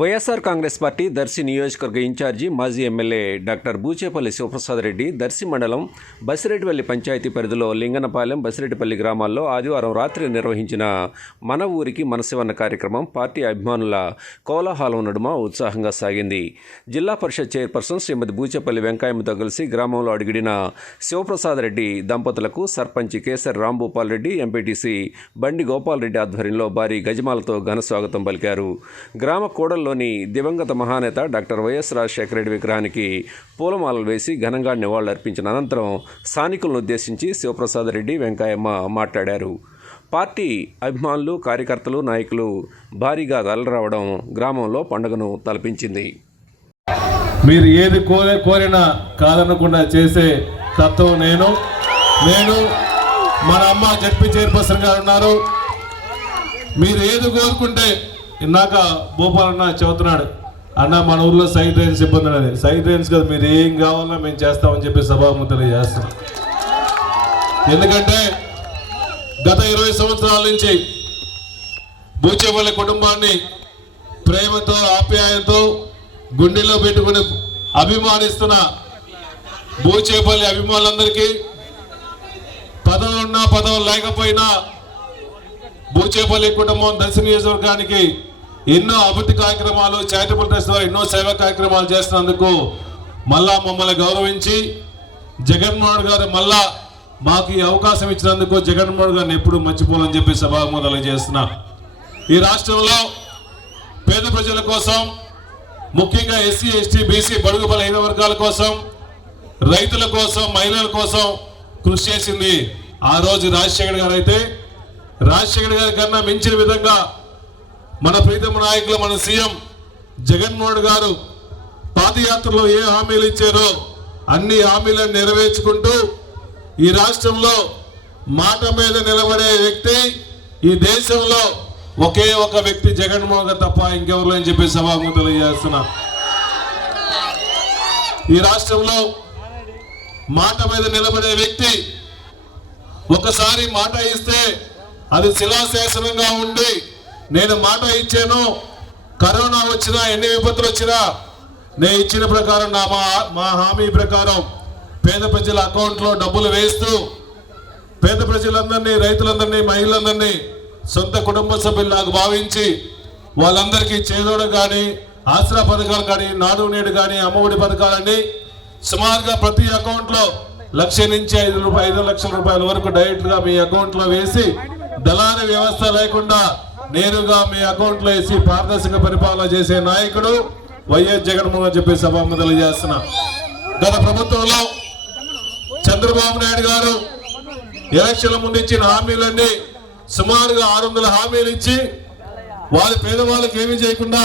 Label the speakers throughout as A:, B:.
A: YSR Congress party Darsi నియోజకవర్గ incharge మాజీ MLA doctor Boochepalli Sivaprasad Reddy Darsi మండలం బసిరెడ్డిపల్లి పంచాయతీ పరిధిలో లింగనపాలెం బసిరెడ్డిపల్లి గ్రామాల్లో ఆదివారం రాత్రి నిర్వహించిన మన ఊరికి మనసివన్న కార్యక్రమం పార్టీ అభిమానుల కోలాహలం నడుమ ఉత్సాహంగా సాగింది. జిల్లా పరిషత్ చైర్పర్సన్ శ్రీమతి బూచేపల్లి వెంకయ్యమ్మతో కలిసి గ్రామంలో అడిగిడిన శివప్రసాద్ రెడ్డి దంపతులకు సర్పంచ్ కేసర్ రాంభూపాల్ రెడ్డి ఎంపీటీసీ బండి గోపాల్ రెడ్డి ఆధ్వర్యంలో భారీ గజమాలతో ఘన స్వాగతం పలికారు. గ్రామ కోడల్లోని దివంగత మహానేత డాక్టర్ వైఎస్ రాజశేఖర రెడ్డి విగ్రహానికి పూలమాలలు వేసి ఘనంగా నివాళులర్పించిన అనంతరం స్థానికులను ఉద్దేశించి శివప్రసాద్ రెడ్డి వెంకయ్యమ్మ మాట్లాడారు. పార్టీ అభిమానులు కార్యకర్తలు నాయకులు భారీగా తరలిరావడం గ్రామంలో పండుగను తలపించింది.
B: మీరు ఏది కోరే కోరినా కాదనకుండా చేసే తత్వం నేను. నేను మన అమ్మ జడ్పీ చైర్పర్సన్ గారు ఉన్నారు. మీరు ఏది కోరుకుంటే ఇందాక భూపాల్ అన్న చెబుతున్నాడు అన్న మన ఊర్లో సైడ్ రైన్స్ ఇబ్బంది అని సైడ్ రైన్స్ కదా మీరు ఏం కావాలన్నా మేము చేస్తామని చెప్పి సభాముఖతలు చేస్తున్నాం. ఎందుకంటే గత ఇరవై సంవత్సరాల నుంచి బూచేపల్లి కుటుంబాన్ని ప్రేమతో ఆప్యాయంతో గుండెలో పెట్టుకుని అభిమానిస్తున్న బూచేపల్లి అభిమానులందరికీ పదవులున్నా పదవులు లేకపోయినా బూచేపల్లి కుటుంబం దర్శన నియోజకవర్గానికి ఎన్నో అభివృద్ధి కార్యక్రమాలు చారిటబుల్ ట్రస్ట్ ద్వారా ఎన్నో సేవా కార్యక్రమాలు చేస్తున్నందుకు మళ్ళా మమ్మల్ని గౌరవించి జగన్మోహన్ గారు మళ్ళా మాకు ఈ అవకాశం ఇచ్చినందుకు జగన్మోహన్ గారిని ఎప్పుడు మర్చిపోవాలని చెప్పి సభాముఖాలు చేస్తున్నా. ఈ రాష్ట్రంలో పేద ప్రజల కోసం ముఖ్యంగా ఎస్సీ ఎస్టీ బీసీ బడుగు బలహీన వర్గాల కోసం రైతుల కోసం మహిళల కోసం కృషి చేసింది ఆ రోజు రాజశేఖర్ గారు అయితే రాజశేఖర్ గారి కన్నా మించిన విధంగా మన ప్రీతమ నాయకులు మన సీఎం జగన్మోహన్ గారు పాదయాత్రలో ఏ హామీలు ఇచ్చారో అన్ని హామీలను నెరవేర్చుకుంటూ ఈ రాష్ట్రంలో మాట మీద నిలబడే వ్యక్తి ఈ దేశంలో ఒకే ఒక వ్యక్తి జగన్మోహన్ గారు తప్ప ఇంకెవరు అని చెప్పి సభాముఖం తెలియజేస్తున్నా. ఈ రాష్ట్రంలో మాట మీద నిలబడే వ్యక్తి ఒకసారి మాట ఇస్తే అది శిలాశాసనంగా ఉండి నేను మాట ఇచ్చాను. కరోనా వచ్చినా ఎన్ని విపత్తులు వచ్చినా నేను ఇచ్చిన ప్రకారం నా మా మా హామీ ప్రకారం పేద ప్రజల అకౌంట్లో డబ్బులు వేస్తూ పేద ప్రజలందరినీ రైతులందరినీ మహిళలందరినీ సొంత కుటుంబ సభ్యుల్లాగా భావించి వాళ్ళందరికీ చేదోడు కానీ ఆసరా పథకాలు కానీ నాడు నేడు కానీ అమ్మఒడి పథకాలన్నీ సుమారుగా ప్రతి అకౌంట్లో లక్ష నుంచి ఐదు రూపాయలు ఐదు లక్షల రూపాయల వరకు డైరెక్ట్గా మీ అకౌంట్లో వేసి దళారీ వ్యవస్థ లేకుండా నేరుగా మీ అకౌంట్లో వేసి పారదర్శక పరిపాలన చేసే నాయకుడు వైఎస్ జగన్మోహన్ చెప్పి సభాము తెలియజేస్తున్నా. గత ప్రభుత్వంలో చంద్రబాబు నాయుడు గారు ఎలక్షన్ల ముందు ఇచ్చిన హామీలన్నీ సుమారుగా ఆరు వందల హామీలు ఇచ్చి వాళ్ళ పేదవాళ్ళకి ఏమీ చేయకుండా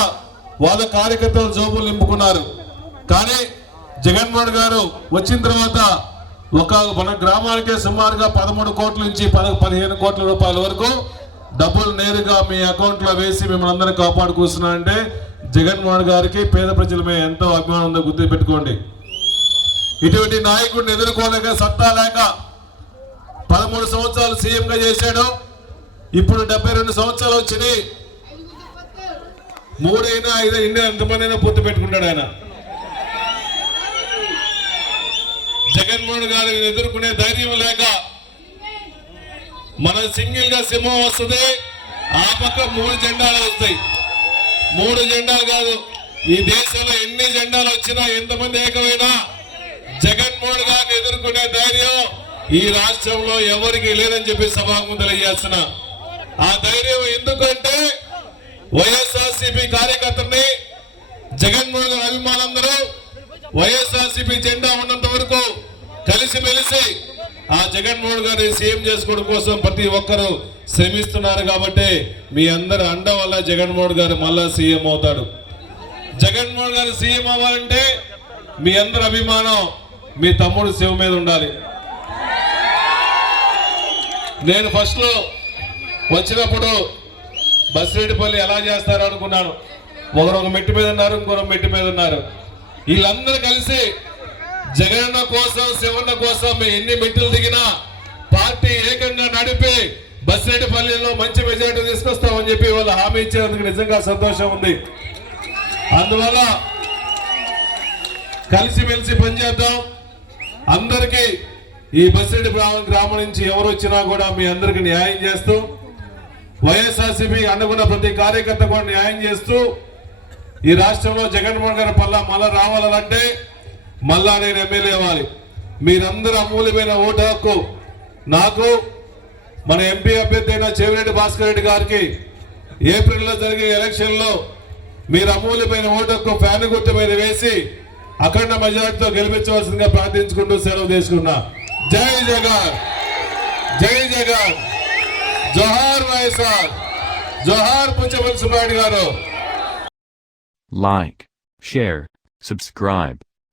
B: వాళ్ళ కార్యకర్తల జోబులు నింపుకున్నారు. కానీ జగన్మోహన్ గారు వచ్చిన తర్వాత ఒక మన గ్రామానికే సుమారుగా పదమూడు కోట్ల నుంచి పద పదిహేను కోట్ల రూపాయల వరకు డబ్బులు నేరుగా మీ అకౌంట్లో వేసి మిమ్మల్ని అందరినీ కాపాడుకూస్తున్నా అంటే జగన్మోహన్ గారికి పేద ప్రజల మీద ఎంతో అభిమానం ఉందో గుర్తు పెట్టుకోండి ఇటువంటి నాయకుడిని ఎదుర్కోలేక సత్తా లేక పదమూడు సంవత్సరాలు సీఎంగా చేశాడు. ఇప్పుడు డెబ్బై రెండు సంవత్సరాలు వచ్చినాయి. మూడైనా ఐదు ఇండియన్ ఎంతమంది అయినా పూర్తి పెట్టుకుంటాడు ఆయన. జగన్మోహన్ గారిని ఎదుర్కొనే ధైర్యం లేక మన సింగిల్గా సింహం వస్తుంది. ఆ పక్క మూడు జెండాలు వస్తాయి. మూడు జెండాలు కాదు ఈ దేశంలో ఎన్ని జెండాలు వచ్చినా ఎంతమంది ఏకమైనా జగన్మోహన్ గారిని ఎదుర్కొనే ధైర్యం ఈ రాష్ట్రంలో ఎవరికి లేదని చెప్పి సభాముఖం తెలియజేస్తున్నా ఆ ధైర్యం ఎందుకంటే వైఎస్ఆర్సీపీ కార్యకర్తల్ని జగన్మోహన్ గారి అభిమానులందరూ వైఎస్ఆర్సీపీ జెండా ఉన్నంత వరకు కలిసిమెలిసి ఆ జగన్మోహన్ గారిని సీఎం చేసుకోవడం కోసం ప్రతి ఒక్కరూ శ్రమిస్తున్నారు కాబట్టి మీ అందరి అండ వల్ల జగన్మోహన్ గారు మళ్ళా సీఎం అవుతాడు. జగన్మోహన్ గారు సీఎం అవ్వాలంటే మీ అందరి అభిమానం మీ తమ్ముడు శివ మీద ఉండాలి. నేను ఫస్ట్లో వచ్చినప్పుడు బస్రెడ్డిపల్లి ఎలా చేస్తారు అనుకున్నాను. ఒకరు ఒక మెట్టు మీద ఉన్నారు ఇంకొక మెట్టు మీద ఉన్నారు. వీళ్ళందరూ కలిసి జగనన్న కోసం శివన్న కోసం మేము ఎన్ని మెట్లు దిగినా పార్టీ ఏకంగా నడిపి బసిరెడ్డిపల్లిలో మంచి మెజార్టీ తీసుకొస్తామని చెప్పి వాళ్ళు హామీ ఇచ్చినందుకు నిజంగా సంతోషం ఉంది. అందువల్ల కలిసిమెలిసి పనిచేద్దాం. అందరికీ ఈ బసిరెడ్డి గ్రామం గ్రామం నుంచి ఎవరు వచ్చినా కూడా మీ అందరికి న్యాయం చేస్తూ వైఎస్ఆర్సీపీ అనుకున్న ప్రతి కార్యకర్త కూడా న్యాయం చేస్తూ ఈ రాష్ట్రంలో జగన్మోహన్ గారి పల్లా మళ్ళా రావాలంటే మళ్ళా నేను ఎమ్మెల్యే అవ్వాలి. మీరందరూ అమూల్యమైన ఓటు హక్కు. నాకు మన ఎంపీ అభ్యర్థి అయిన చెవిరెడ్డి భాస్కర్ రెడ్డి గారికి ఏప్రిల్లో జరిగే ఎలక్షన్లో మీరు అమూల్యమైన ఓటు హక్కు ఫ్యాన్ గుర్తు మీద వేసి అఖండ మెజార్టీతో గెలిపించవలసిందిగా ప్రార్థించుకుంటూ సెలవు తీసుకున్నా. జై జగన్! జై జగన్! జోహార్ వైఎస్ఆర్! జోహార్ పుచ్చపల్లి సుబ్బారెడ్డి గారు!
C: Like share subscribe